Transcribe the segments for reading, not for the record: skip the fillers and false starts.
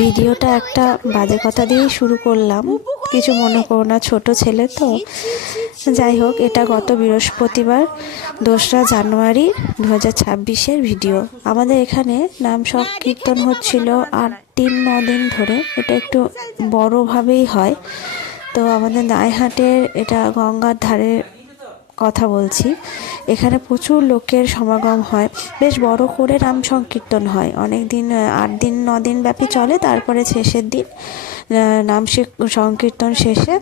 ভিডিওটা একটা বাজে কথা দিয়েই শুরু করলাম, কিছু মনে করো না, ছোট ছেলে তো। যাই হোক, এটা গত বৃহস্পতিবার 2রা জানুয়ারি 2026-এর ভিডিও। আমাদের এখানে নাম সংকীর্তন হচ্ছিল 8 দিন 9 দিন ধরে। এটা একটু বড়োভাবেই হয়। তো আমাদের দাইহাটের, এটা গঙ্গার ধারের কথা বলছি, এখানে প্রচুর লোকের সমাগম হয়। বেশ বড় করে নাম সংকীর্তন হয়, অনেক দিন, 8 দিন 9 দিন ব্যাপী চলে। তারপরে শেষের দিন নাম সংকীর্তন শেষে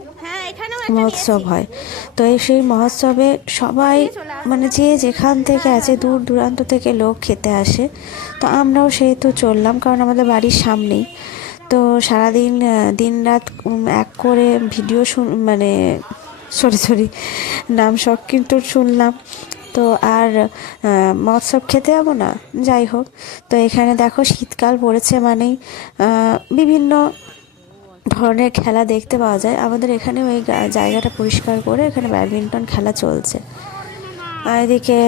মহোৎসব হয়। তো সেই মহোৎসবে সবাই, মানে যে যেখান থেকে আছে, দূর দূরান্ত থেকে লোক খেতে আসে। তো আমরাও সেহেতু চললাম, কারণ আমাদের বাড়ির সামনেই। তো সারাদিন দিন রাত এক করে ভিডিও মানে সরি নাম সংকীর্তন শুনলাম। তো আর মহোৎসব খেতে যাবো না? যাই হোক, তো এখানে দেখো শীতকাল পড়েছে মানেই বিভিন্ন ধরনের খেলা দেখতে পাওয়া যায়। আমাদের এখানে ওই জায়গাটা পরিষ্কার করে এখানে ব্যাডমিন্টন খেলা চলছে। আর এদিকে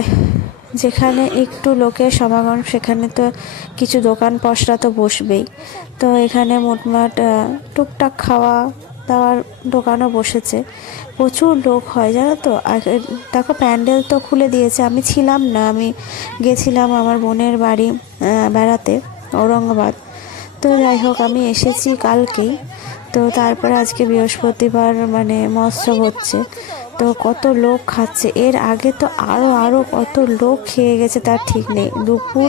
যেখানে একটু লোকের সমাগম, সেখানে তো কিছু দোকান পসরা তো বসবেই। তো এখানে মোটমাট টুকটাক খাওয়া দাওয়ার দোকানও বসেছে। প্রচুর লোক হয় জানো তো। আর দেখো, প্যান্ডেল তো খুলে দিয়েছে, আমি ছিলাম না, আমি গেছিলাম আমার বোনের বাড়ি বেড়াতে, ঔরঙ্গাবাদ। তো যাই হোক, আমি এসেছি কালকেই। তো তারপরে আজকে বৃহস্পতিবার, মানে মহোৎসব হচ্ছে। তো কত লোক খাচ্ছে, এর আগে তো আরও আরও কত লোক খেয়ে গেছে তার ঠিক নেই। দুপুর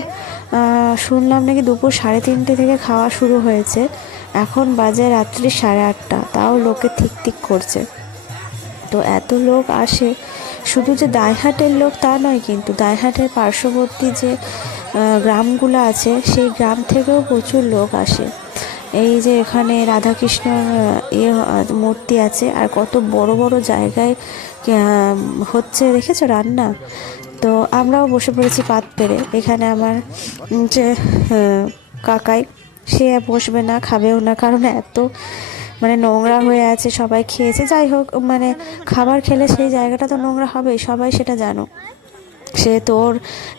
শুনলাম নাকি দুপুর 3:30 থেকে খাওয়া শুরু হয়েছে, এখন বাজে রাত্রি 8:30, তাও লোকে ঠিক ঠিক করছে। তো এত লোক আসে, শুধু যে দাইহাটের লোক তা নয়, কিন্তু দাইহাটের পার্শ্ববর্তী যে গ্রামগুলো আছে, সেই গ্রাম থেকেও প্রচুর লোক আসে। এই যে এখানে রাধাকৃষ্ণর মূর্তি আছে, আর কত বড় বড় জায়গায় হচ্ছে, দেখেছো রান্না। তো আমরাও বসে পড়েছি পাত পেরে। এখানে আমার যে কাকাই, সে বসবে না, খাবেও না, কারণ এত মানে নোংরা হয়ে আছে, সবাই খেয়েছে। যাই হোক, মানে খাবার খেলে সেই জায়গাটা তো নোংরা হবেই, সবাই সেটা জানো। সে তোর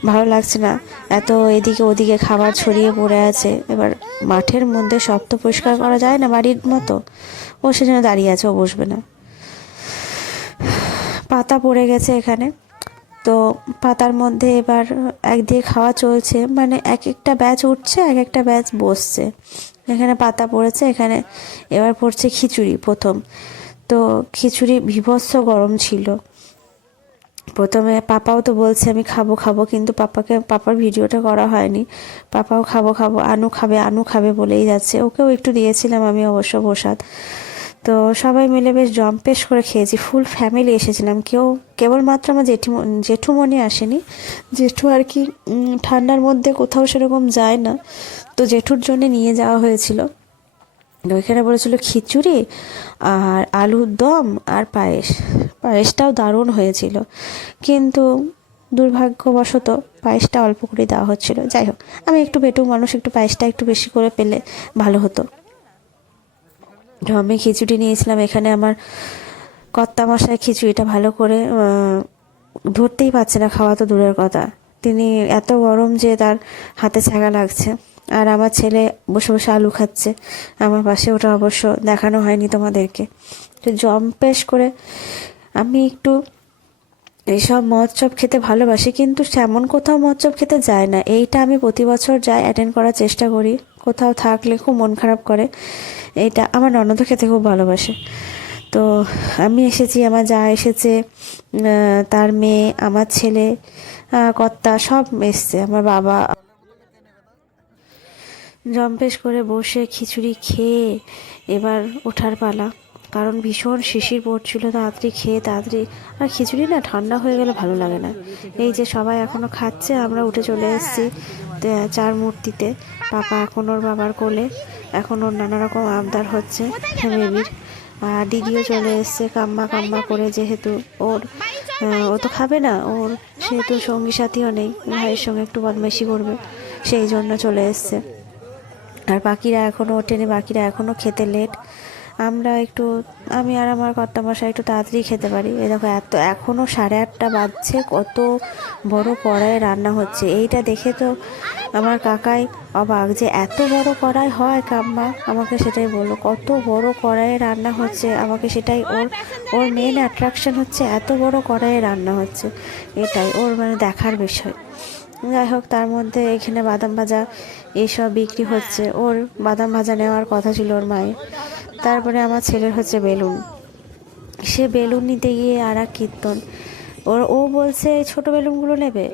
ভালো লাগছে না, এত এদিকে ওদিকে খাবার ছড়িয়ে পড়ে আছে। এবার মাঠের মধ্যে সব তো পরিষ্কার করা যায় না বাড়ির মতো, ও সেজন্য দাঁড়িয়ে আছে, ও বসবে না। পাতা পড়ে গেছে এখানে। তো পাতার মধ্যে এবার একদিকে খাওয়া চলছে, মানে এক একটা ব্যাচ উঠছে, এক একটা ব্যাচ বসছে। এখানে পাতা পড়েছে, এখানে এবার পড়ছে খিচুড়ি প্রথম। তো খিচুড়ি বীভৎস গরম ছিল। প্রথমে পাপাও তো বলছে আমি খাবো খাবো, কিন্তু পাপার ভিডিওটা করা হয়নি। পাপাও খাবো খাবো, আনু খাবে বলেই যাচ্ছে। ওকেও একটু দিয়েছিলাম আমি অবশ্য প্রসাদ। তো সবাই মিলে বেশ জম্পেশ করে খেয়েছি, ফুল ফ্যামিলি এসেছিলাম। কেবলমাত্র আমার জেঠুমণি আসেনি। জেঠু আর কি ঠান্ডার মধ্যে কোথাও সেরকম যায় না, তো জেঠুর জন্য নিয়ে যাওয়া হয়েছিল। ওইখানে বলেছিল খিচুড়ি আর আলুর দম আর পায়েসটাও দারুণ হয়েছিল, কিন্তু দুর্ভাগ্যবশত পায়েসটা অল্প করে দেওয়া হচ্ছিল। যাই হোক, আমি একটু পেটুক মানুষ, একটু পায়েসটা একটু বেশি করে পেলে ভালো হতো। আমি খিচুড়ি নিয়েছিলাম। এখানে আমার কর্তামশাই খিচুড়িটা ভালো করে ধরতেই পারছে না, খাওয়া তো দূরের কথা। তিনি এত গরম যে তার হাতে ছ্যাঁকা লাগছে। আর আমার ছেলে বসে বসে আলু খাচ্ছে আমার পাশে, ওটা অবশ্য দেখানো হয়নি তোমাদেরকে। তো জম্পেশ করে আমি একটু এইসব মহোৎসব খেতে ভালোবাসি, কিন্তু তেমন কোথাও মহোৎসব খেতে যায় না। এইটা আমি প্রতি বছর যাই, অ্যাটেন্ড করার চেষ্টা করি। কোথাও থাকলে খুব মন খারাপ করে। এইটা আমার ননদও খেতে খুব ভালোবাসে। তো আমি এসেছি, আমার যা এসেছে, তার মেয়ে, আমার ছেলে, কর্তা সব এসছে, আমার বাবা। জম্পেশ করে বসে খিচুড়ি খেয়ে এবার ওঠার পালা, কারণ ভীষণ শিশির পড়ছিল। তাড়াতাড়ি খেয়ে তাড়াতাড়ি, আর খিচুড়ি না ঠান্ডা হয়ে গেলে ভালো লাগে না। এই যে সবাই এখনও খাচ্ছে, আমরা উঠে চলে এসেছি চার মূর্তিতে। পাপা এখন ওর বাবার কোলে, এখন ওর নানা রকম আবদার হচ্ছে বেবির। আর দিদিও চলে এসছে কাম্মা কাম্মা করে, যেহেতু ও তো খাবে না, ওর সেহেতু সঙ্গী সাথীও নেই, ভাইয়ের সঙ্গে একটু বদমাইশি করবে, সেই জন্য চলে এসছে। আর বাকিরা এখনও ওঠেনি, বাকিরা এখনও খেতে লেট। আমরা একটু, আমি আর আমার কর্তামশাই একটু তাড়াতাড়ি খেতে পারি। এই দেখো এখনও 8:30 বাজছে, কত বড় কড়াইয়ে রান্না হচ্ছে। এইটা দেখে তো আমার কাকাই অবাক যে এত বড় কড়াই হয় কাম্মা, আমাকে সেটাই বললো কত বড় কড়াইয়ে রান্না হচ্ছে। আমাকে সেটাই ওর ওর মেন অ্যাট্রাকশন হচ্ছে এত বড় কড়াইয়ে রান্না হচ্ছে, এটাই ওর মানে দেখার বিষয়। যাই হোক, তার মধ্যে এখানে বাদাম ভাজা এইসব বিক্রি হচ্ছে। ওর বাদাম ভাজা নেওয়ার কথা ছিল ওর মায়ের। তারপরে আমার ছেলের হচ্ছে বেলুন, সে বেলুন নিতে গিয়ে আর এক কীর্তন। ও বলছে এই ছোটো বেলুনগুলো নেবে,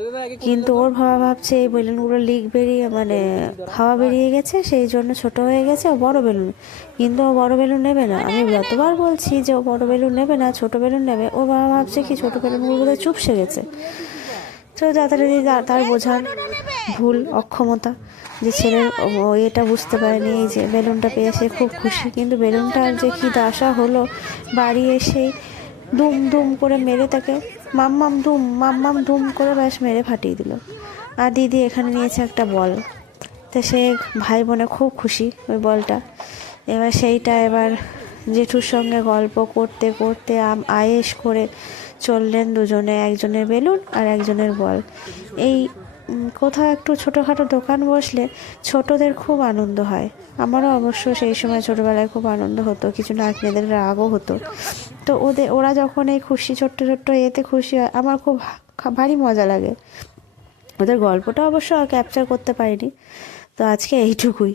কিন্তু ওর ভাবছে এই বেলুনগুলো লিক বেরিয়ে মানে হাওয়া বেরিয়ে গেছে, সেই জন্য ছোট হয়ে গেছে, ও বড় বেলুন। কিন্তু ও বড় বেলুন নেবে না। আমি যতবার বলছি যে ও বড় বেলুন নেবে না, ছোটো বেলুন নেবে, ওর বাবা ভাবছে কি ছোটো বেলুনগুলো চুপসে গেছে। তো যথারীতি তার বোঝার ভুল, অক্ষমতা, যে ছেলের এটা বুঝতে পারেনি। এই যে বেলুনটা পেয়ে সে খুব খুশি, কিন্তু বেলুনটার যে কী দশা হলো, বাড়ি এসেই দুম দুম করে মেরে তাকে মাম্মাম দুম করে ব্যাস মেরে ফাটিয়ে দিল। আর দিদি এখানে নিয়েছে একটা বল, তো সে ভাই বোনে খুব খুশি ওই বলটা। এবার সেইটা এবার জেঠুর সঙ্গে গল্প করতে করতে আয়েশ করে চললেন দুজনে, একজনের বেলুন আর একজনের বল। এই কোথাও একটু ছোটোখাটো দোকান বসলে ছোটদের খুব আনন্দ হয়। আমারও অবশ্য সেই সময় ছোটোবেলায় খুব আনন্দ হতো, কিছু নাতনিদের রাগও হতো। তো ওরা যখন এই খুশি ছোট্ট ছোট্ট এতে খুশি হয়, আমার খুব ভারী মজা লাগে। ওদের গল্পটা অবশ্য ক্যাপচার করতে পারিনি। তো আজকে এইটুকুই।